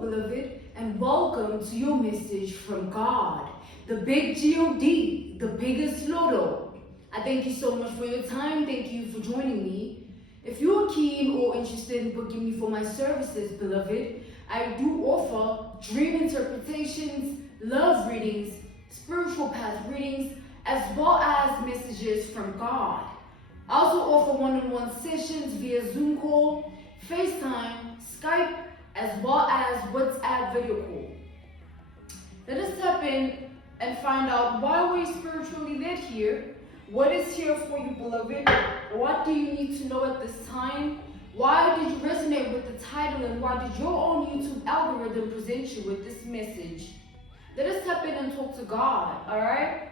beloved, and welcome to your message from God, the big G-O-D, the biggest Lotto. I thank you so much for your time. Thank you for joining me. If you are keen or interested in booking me for my services, beloved, I do offer dream interpretations, love readings, spiritual path readings, as well as messages from God. I also offer one-on-one sessions via Zoom call, FaceTime, Skype, as well as WhatsApp video call. Let us tap in and find out why we're spiritually led here. What is here for you, beloved? What do you need to know at this time? Why did you resonate with the title, and why did your own YouTube algorithm present you with this message? Let us tap in and talk to God, all right?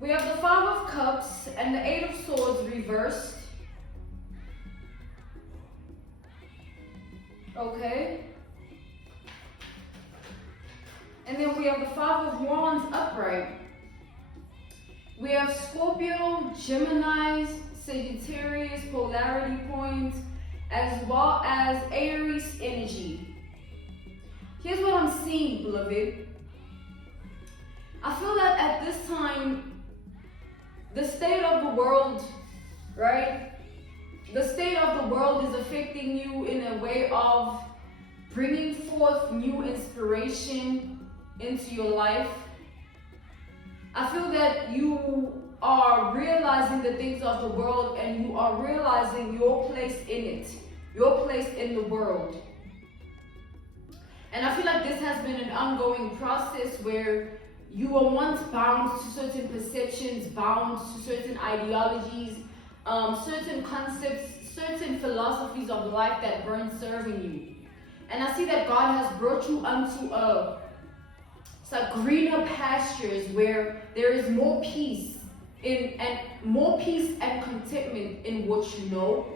We have the Five of Cups and the Eight of Swords reversed. Okay. And then we have the Five of Wands upright. We have Scorpio, Gemini, Sagittarius, polarity points, as well as Aries energy. Here's what I'm seeing, beloved. I feel that at this time, the state of the world, right? The state of the world is affecting you in a way of bringing forth new inspiration into your life. I feel that you are realizing the things of the world, and you are realizing your place in it, your place in the world. And I feel like this has been an ongoing process where you were once bound to certain perceptions, bound to certain ideologies, certain concepts, certain philosophies of life that weren't serving you. And I see that God has brought you onto it's like greener pastures where there is more peace and contentment in what you know.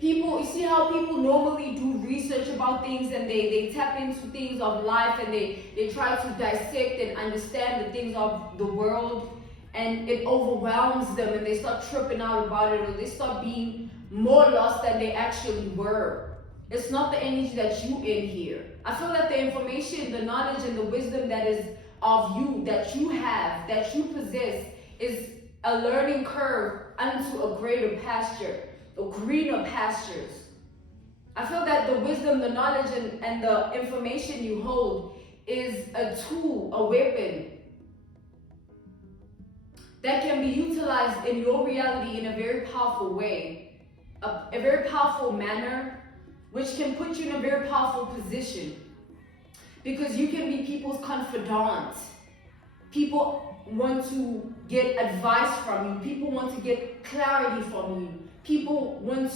People, you see how people normally do research about things, and they tap into things of life, and they try to dissect and understand the things of the world, and it overwhelms them, and they start tripping out about it, or they start being more lost than they actually were. It's not the energy that you in here. I feel that the information, the knowledge, and the wisdom that is of you, that you have, that you possess, is a learning curve unto a greater pasture, or greener pastures. I feel that the wisdom, the knowledge, and the information you hold is a tool, a weapon that can be utilized in your reality in a very powerful way, a very powerful manner, which can put you in a very powerful position, because you can be people's confidant. People want to get advice from you. People want to get clarity from you. People want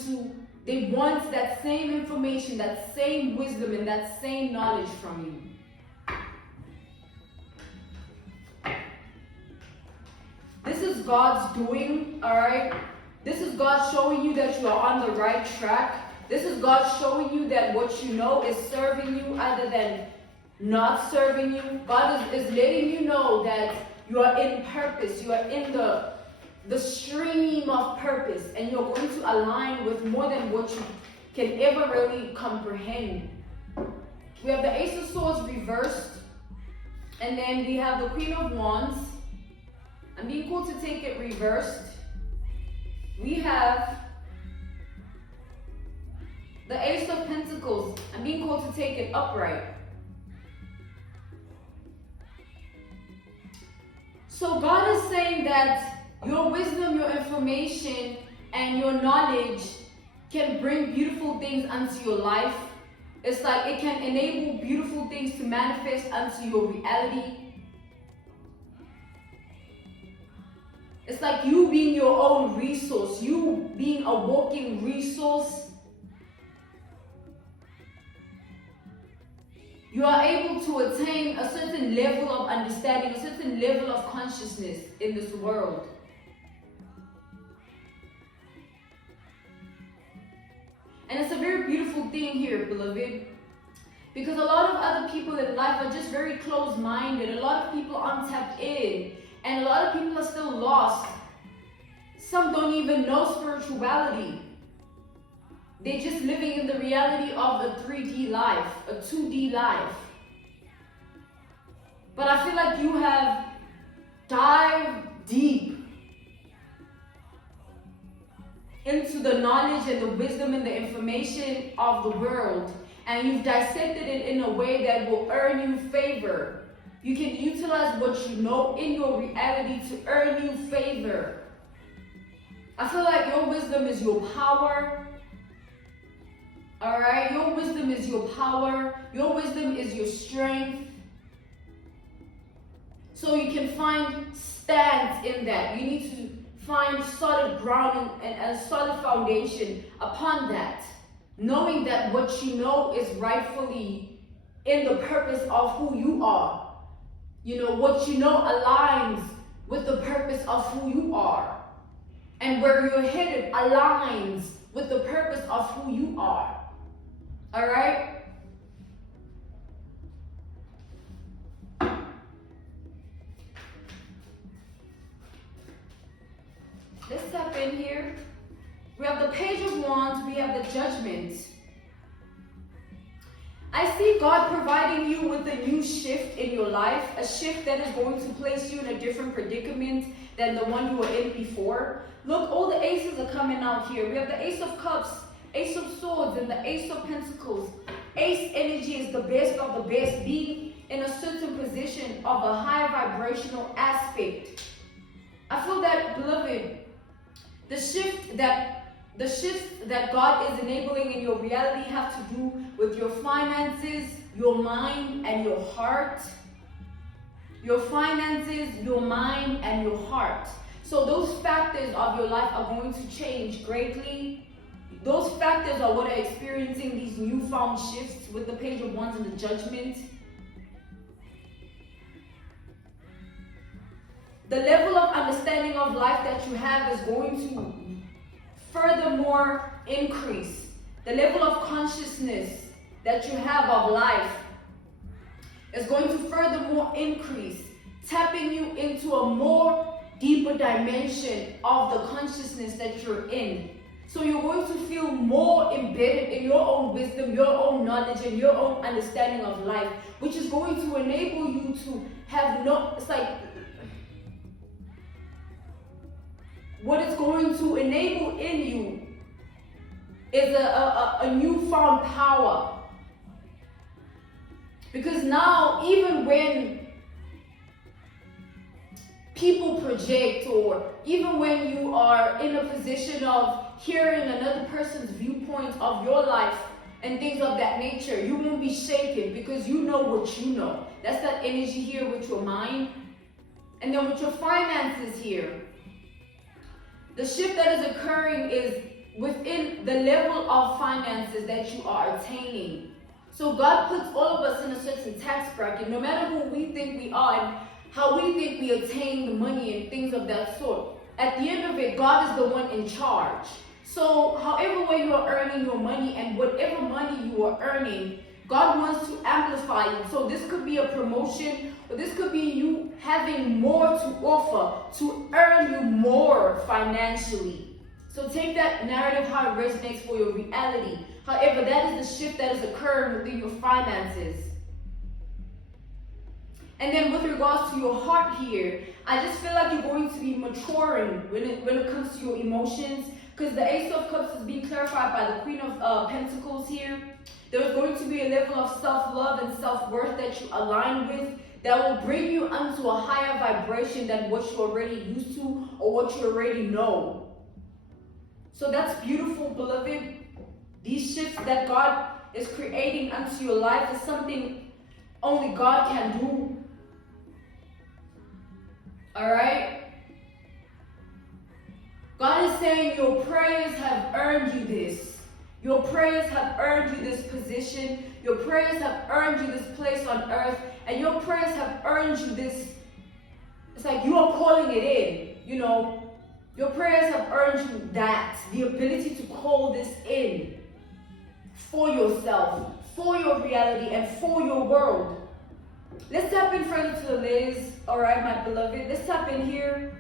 that same information, that same wisdom, and that same knowledge from you. This is God's doing, all right? This is God showing you that you are on the right track. This is God showing you that what you know is serving you other than not serving you. God is letting you know that you are in purpose. You are in the stream of purpose, and you're going to align with more than what you can ever really comprehend. We have the Ace of Swords reversed, and then we have the Queen of Wands. I'm being called to take it reversed. We have the Ace of Pentacles. I'm being called to take it upright. So God is saying that your wisdom, your information, and your knowledge can bring beautiful things unto your life. It's like it can enable beautiful things to manifest unto your reality. It's like you being your own resource, you being a walking resource. you are able to attain a certain level of understanding, a certain level of consciousness in this world. And it's a very beautiful thing here, beloved. Because a lot of other people in life are just very closed-minded. A lot of people aren't tapped in. And a lot of people are still lost. Some don't even know spirituality. They're just living in the reality of a 3D life, a 2D life. But I feel like you have dived deep into the knowledge and the wisdom and the information of the world. And you've dissected it in a way that will earn you favor. You can utilize what you know in your reality to earn you favor. I feel like your wisdom is your power. Alright? Your wisdom is your power. Your wisdom is your strength. So you can find stance in that. You need to find solid ground and a solid foundation upon that. Knowing that what you know is rightfully in the purpose of who you are. You know, what you know aligns with the purpose of who you are. And where you're headed aligns with the purpose of who you are. Alright? Let's tap in here. We have the Page of Wands, we have the Judgment. I see God providing you with a new shift in your life, a shift that is going to place you in a different predicament than the one you were in before. Look, all the aces are coming out here. We have the Ace of Cups, Ace of Swords, and the Ace of Pentacles. Ace energy is the best of the best, being in a certain position of a high vibrational aspect. I feel that, beloved, the shifts that God is enabling in your reality have to do with your finances, your mind, and your heart. Your finances, your mind, and your heart. So those factors of your life are going to change greatly. Those factors are what are experiencing these newfound shifts with the Page of Wands and the Judgment. The level of understanding of life that you have is going to furthermore increase. The level of consciousness that you have of life is going to furthermore increase, tapping you into a more deeper dimension of the consciousness that you're in. So you're going to feel more embedded in your own wisdom, your own knowledge, and your own understanding of life, which is going to enable you to have it's like, what it's going to enable in you is a newfound power. Because now, even when people project, or even when you are in a position of hearing another person's viewpoint of your life and things of that nature, you won't be shaken because you know what you know. That's that energy here with your mind. And then with your finances here, the shift that is occurring is within the level of finances that you are attaining. So God puts all of us in a certain tax bracket, no matter who we think we are and how we think we attain the money and things of that sort. At the end of it, God is the one in charge. So however way you are earning your money and whatever money you are earning, God wants to amplify it. So this could be a promotion, or this could be you having more to offer to earn you more financially. So take that narrative how it resonates for your reality. However, that is the shift that is occurring within your finances. And then with regards to your heart here, I just feel like you're going to be maturing when it comes to your emotions, because the Ace of Cups is being clarified by the Queen of Pentacles here. There's going to be a level of self-love and self-worth that you align with that will bring you onto a higher vibration than what you're already used to or what you already know. So that's beautiful, beloved. These shifts that God is creating unto your life is something only God can do. Alright? God is saying your prayers have earned you this. Your prayers have earned you this position. Your prayers have earned you this place on earth, and your prayers have earned you this. It's like you are calling it in, you know. Your prayers have earned you that, the ability to call this in for yourself, for your reality, and for your world. Let's tap in further to the layers, all right, my beloved. Let's tap in here.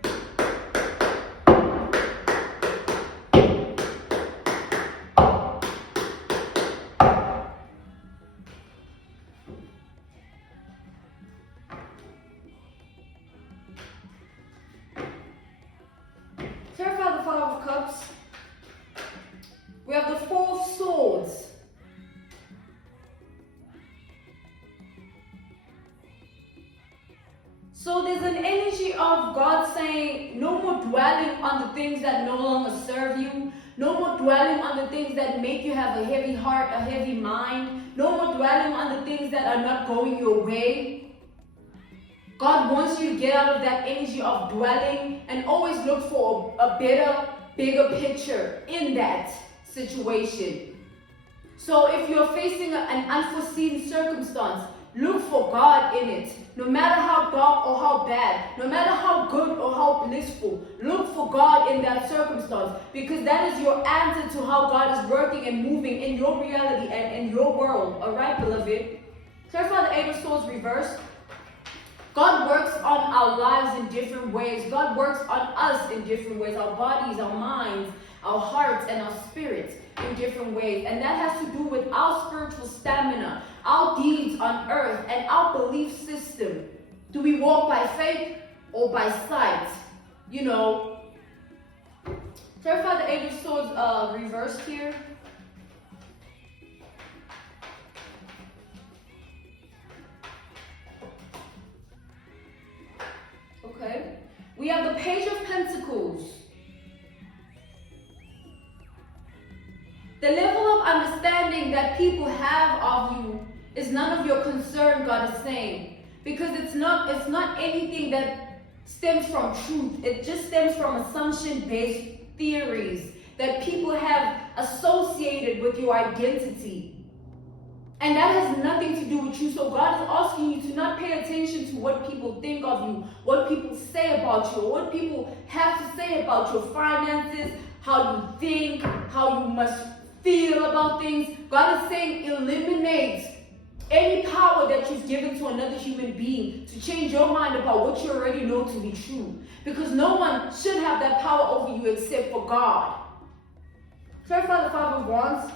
Clarify the Five of Cups. We have the Four of Swords. So there's an energy of God saying, no more dwelling on the things that no longer serve you. No more dwelling on the things that make you have a heavy heart, a heavy mind. No more dwelling on the things that are not going your way. God wants you to get out of that energy of dwelling and always look for a better, bigger picture in that situation. So if you're facing an unforeseen circumstance, look for God in it. No matter how dark or how bad, no matter how good or how blissful, look for God in that circumstance, because that is your answer to how God is working and moving in your reality and in your world. All right, beloved? Clarify the Eight of Swords reversed. God works on our lives in different ways. God works on us in different ways. Our bodies, our minds, our hearts, and our spirits in different ways. And that has to do with our spiritual stamina, our deeds on earth, and our belief system. Do we walk by faith or by sight? You know. Clarify the Eight of Swords reversed here. Okay. We have the Page of Pentacles. The level of understanding that people have of you is none of your concern, God is saying. Because it's not anything that stems from truth. It just stems from assumption-based theories that people have associated with your identity. And that has nothing to do with you. So God is asking you to not pay attention to what people think of you, what people say about you, or what people have to say about your finances, how you think, how you must feel about things. God is saying eliminate any power that you've given to another human being to change your mind about what you already know to be true. Because no one should have that power over you except for God. Clarify the Five of Wands.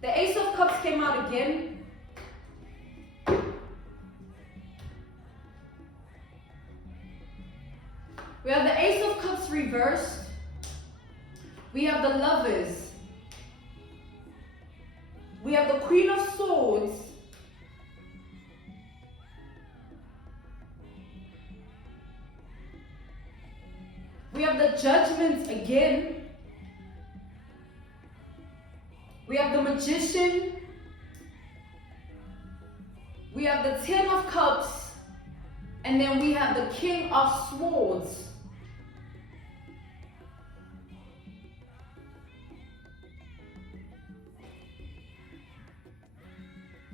The Ace of Cups came out again. We have the Ace of Cups reversed. We have the Lovers. We have the Queen of Swords. We have the Judgment again. We have the Magician. We have the Ten of Cups. And then we have the King of Swords.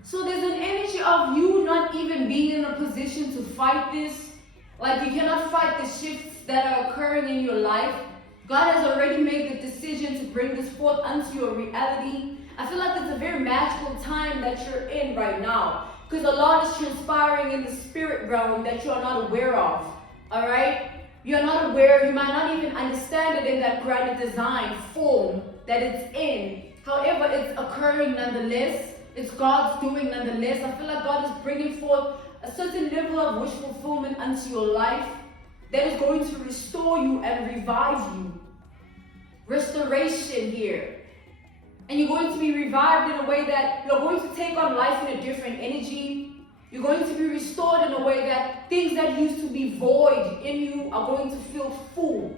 So there's an energy of you not even being in a position to fight this. Like you cannot fight the shifts that are occurring in your life. God has already made the decision to bring this forth unto your reality. I feel like it's a very magical time that you're in right now, because a lot is transpiring in the spirit realm that you are not aware of. All right? You're not aware, you might not even understand it in that grand design form that it's in. However, it's occurring nonetheless. It's God's doing nonetheless. I feel like God is bringing forth a certain level of wish fulfillment unto your life that is going to restore you and revive you. Restoration here. And you're going to be revived in a way that you're going to take on life in a different energy. You're going to be restored in a way that things that used to be void in you are going to feel full.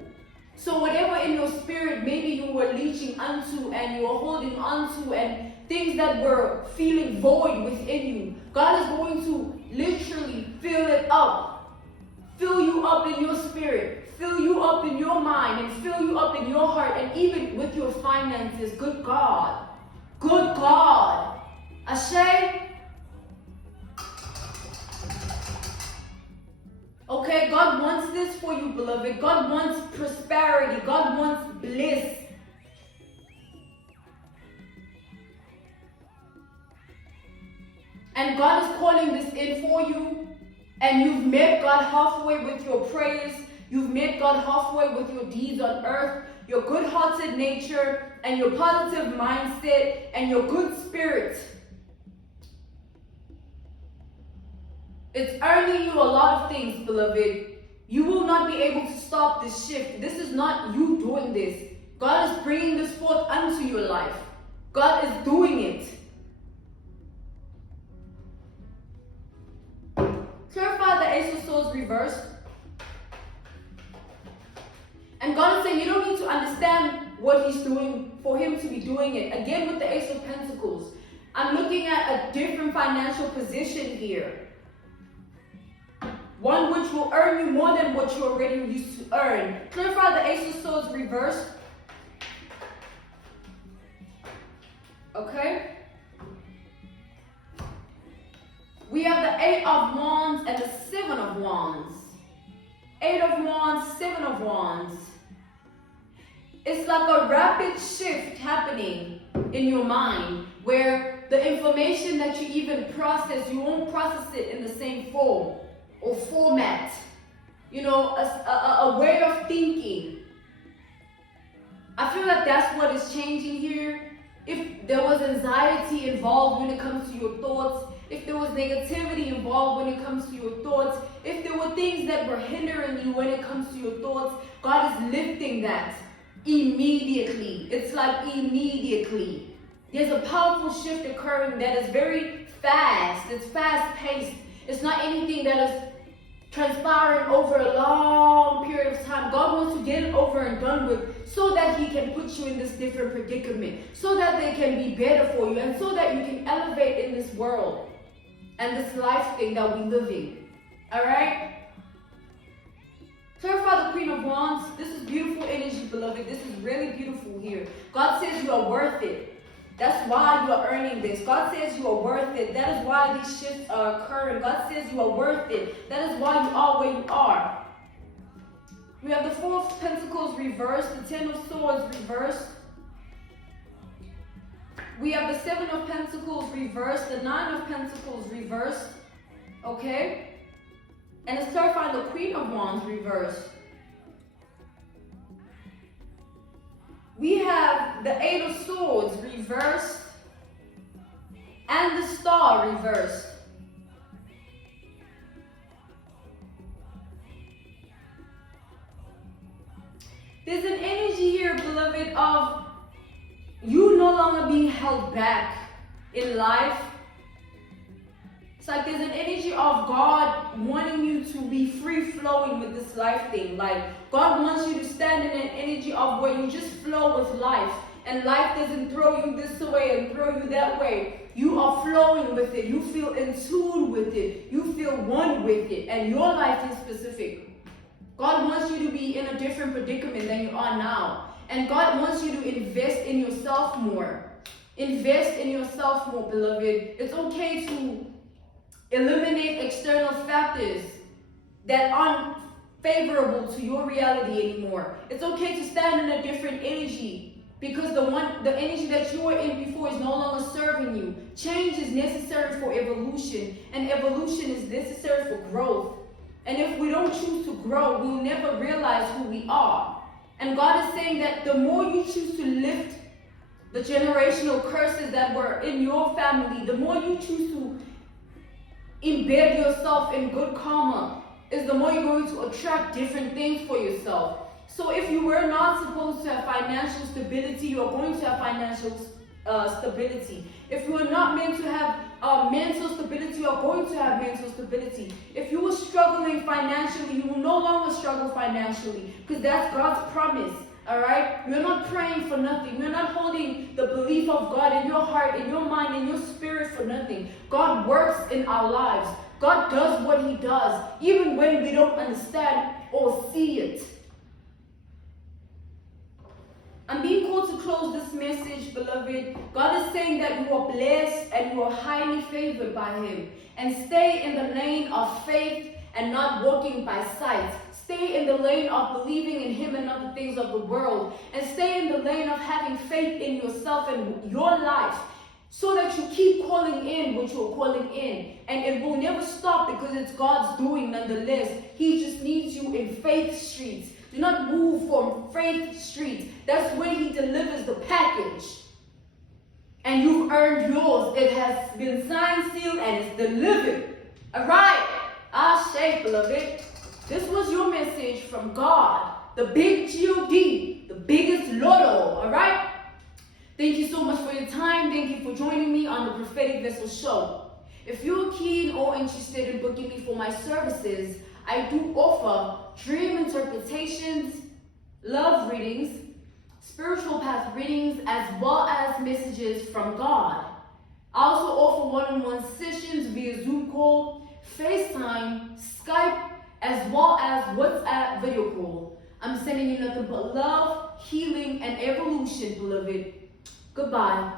So whatever in your spirit maybe you were leeching unto and you were holding onto, and things that were feeling void within you, God is going to literally fill it up. fill you up in your spirit, fill you up in your mind, and fill you up in your heart, and even with your finances. Good God. Good God. Ashe? Okay, God wants this for you, beloved. God wants prosperity. God wants bliss. And God is calling this in for you. And you've met God halfway with your prayers. You've met God halfway with your deeds on earth, your good-hearted nature, and your positive mindset, and your good spirit. It's earning you a lot of things, beloved. You will not be able to stop this shift. This is not you doing this. God is bringing this forth unto your life. God is doing it. Clarify the Ace of Swords reversed. And God is saying you don't need to understand what He's doing for Him to be doing it. Again, with the Ace of Pentacles, I'm looking at a different financial position here. One which will earn you more than what you already used to earn. Clarify the Ace of Swords reversed. Okay? We have the 8 of Wands and the 7 of Wands. 8 of Wands, 7 of Wands. It's like a rapid shift happening in your mind where the information that you even process, you won't process it in the same form or format. You know, a way of thinking. I feel like that's what is changing here. If there was anxiety involved when it comes to your thoughts, if there was negativity involved when it comes to your thoughts, if there were things that were hindering you when it comes to your thoughts, God is lifting that immediately. It's like immediately. There's a powerful shift occurring that is very fast. It's fast-paced. It's not anything that is transpiring over a long period of time. God wants to get it over and done with so that He can put you in this different predicament, so that they can be better for you, and so that you can elevate in this world and this life thing that we live in. Alright? Clarify the Queen of Wands. This is beautiful energy, beloved. This is really beautiful here. God says you are worth it. That's why you are earning this. God says you are worth it. That is why these shifts are occurring. God says you are worth it. That is why you are where you are. We have the 4 of Pentacles reversed, the 10 of Swords reversed. We have the 7 of Pentacles reversed, the 9 of Pentacles reversed. Okay? And let's clarify the Queen of Wands reversed. We have the 8 of Swords reversed and the Star reversed. There's an energy here, beloved, of you no longer being held back in life. It's like there's an energy of God wanting you to be free-flowing with this life thing. Like, God wants you to stand in an energy of where you just flow with life. And life doesn't throw you this way and throw you that way. You are flowing with it. You feel in tune with it. You feel one with it. And your life is specific. God wants you to be in a different predicament than you are now. And God wants you to invest in yourself more. Invest in yourself more, beloved. It's okay to eliminate external factors that aren't favorable to your reality anymore. It's okay to stand in a different energy because the energy that you were in before is no longer serving you. Change is necessary for evolution, and evolution is necessary for growth. And if we don't choose to grow, we'll never realize who we are. And God is saying that the more you choose to lift the generational curses that were in your family, the more you choose to embed yourself in good karma, is the more you're going to attract different things for yourself. So if you were not supposed to have financial stability, you are going to have financial stability. If you are not meant to have mental stability, you are going to have mental stability. If you were struggling financially, you will no longer struggle financially, because that's God's promise. Alright? You're not praying for nothing. You're not holding the belief of God in your heart, in your mind, in your spirit for nothing. God works in our lives. God does what he does, even when we don't understand or see it. I'm being called to close this message, beloved. God is saying that you are blessed and you are highly favored by him. And stay in the lane of faith and not walking by sight. Stay in the lane of believing in him and not the things of the world. And stay in the lane of having faith in yourself and your life, so that you keep calling in what you're calling in. And it will never stop, because it's God's doing nonetheless. He just needs you in faith streets. Do not move from faith streets. That's where he delivers the package. And you've earned yours. It has been signed, sealed, and it's delivered. Alright? Ashe, beloved. This was your message from God. The big G-O-D. The biggest Lotto. Alright? Thank you so much for your time. Thank you for joining me on the Prophetic Vessel Show. If you're keen or interested in booking me for my services, I do offer dream interpretations, love readings, spiritual path readings, as well as messages from God. I also offer one-on-one sessions via Zoom call, FaceTime, Skype, as well as WhatsApp video call. I'm sending you nothing but love, healing, and evolution, beloved. Goodbye.